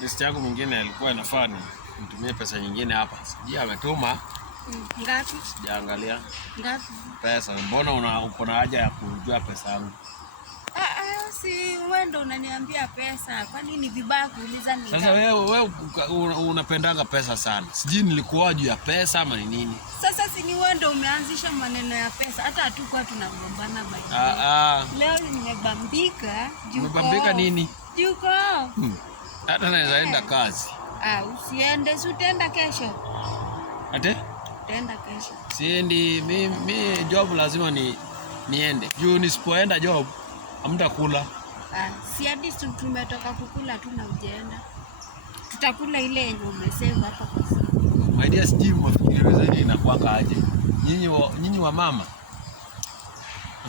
List yangu mwingine alikuwa anafaa nitumie pesa nyingine hapa. Sijui ametuma. Ngapi? Sijaangalia. Ngapi? Pesa. Mbona uko na haja ya kujua pesa yangu? Si wewe ndo unaniambia pesa. Kwa nini vibaya kuuliza ni? Sasa wewe unapendanga pesa sana. Sijui nilikuwa juu ya pesa ama ni nini? Sasa si ni wewe ndo umeanzisha maneno ya pesa. Hata hatukuwa tunagombana baya. Leo nimebambika. Umebambika nini? Juko. Hata naweza enda kazi. Usiende, si utaenda kesho. Ate? Utaenda kesho. Siendi, mimi job lazima niende. Juu nisipoenda job hamtakula. Si hadi tumetoka kukula tu na ujaenda. Tutakula ile yenye umesave hapa kwa siku. My dear Steve, mafikiri zenu inakuanga aje? Nyinyi wa mama.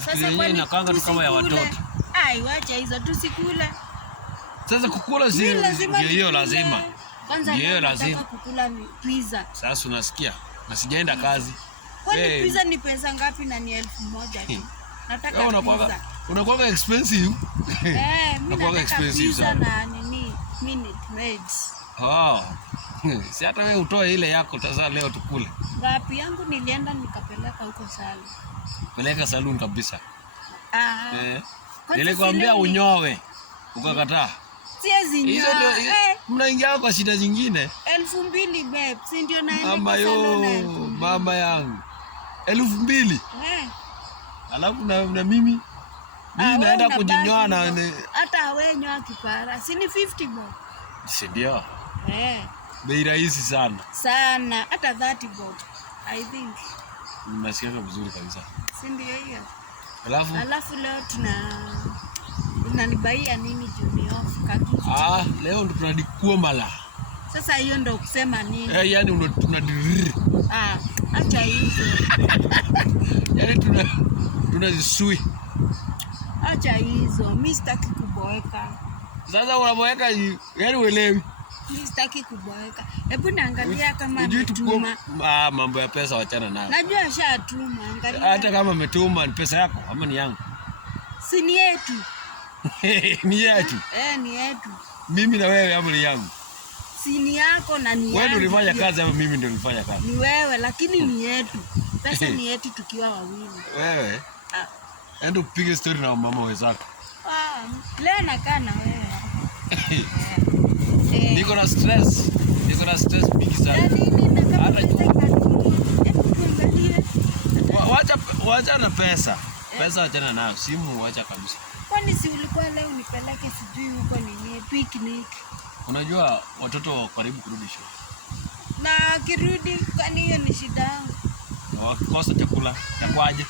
Sasa kwa nini inakanga tu kama ya watoto? Wacha hizo tusikule. Sasa kukula si hiyo lazima. Kwanza hiyo lazima kukula ni pizza. Sasa unasikia? Na sijaenda kazi. Kwani pizza ni pesa ngapi na ni 1000 tu? Nataka pizza. Unakuwa expensive. Mimi expensive sana nini? Minute Maid. Si hata wewe utoe ile yako sasa leo tukule. Ngapi yangu nilienda nikapeleka huko salon. Peleka salon kabisa. Nilikwambia unyowe. Ukakataa. Siwezi nyoa. Mnaingia kwa shida zingine. 2000 babe, si ndio naenda kwa salon. Mama yangu. 2000. Alafu na mimi naenda kujinyoa na hata wewe nyoa kipara. Si ni 50 bob. Si ndio? Bei rahisi sana. Sana, hata 30 bob. I think. Nimesikia vizuri kabisa. Si ndio hiyo? Alafu leo unanibaia nini juu ni off kaki? Leo ndo tunadikua mala. Sasa hiyo ndo kusema nini? Yani tunadiri. Acha hizo. Yani tunazisui. Acha hizo. Mimi sitaki kuboeka. Sasa unaboeka yani uelewi. Mimi sitaki kuboeka. Hebu naangalia kama ametuma. Mambo ya pesa wachana nayo. Najua ashatuma, angalia. Hata kama ametuma ni pesa yako ama ni yangu? Si ni yetu. Ni yetu. Ni yetu. Mimi na wewe ama ni yangu? Si ni yako na ni yangu. Wewe ndio ulifanya kazi ama mimi ndio nilifanya kazi? Ni wewe, lakini ni yetu. Pesa ni yetu tukiwa wawili. Wewe? Endo upige story na mama wenzako. Leo nakaa na wewe. Niko na stress mingi sana. Wacha na pesa. Pesa wachana nayo, simu wacha kabisa. Kwani si ulikuwa leo nipeleke sijui huko nini picnic? Unajua watoto karibu kurudi shule. Na kirudi kwani hiyo ni shida yangu? Na wakikosa chakula, yakwaje?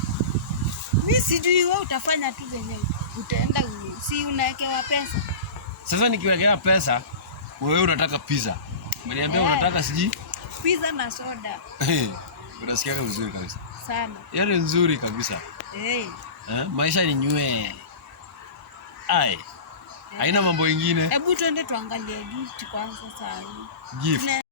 Mimi sijui wewe utafanya tu zenyewe. Utaenda si unawekewa pesa. Sasa nikiwekewa pesa, wewe unataka pizza. Umeniambia unataka siji? Pizza na soda. Unasikia vizuri kabisa. Sana. Yaani nzuri kabisa. Maisha ni nywe. Haina mambo mengine. Hebu twende tuangalie gift kwanza sasa. Gift.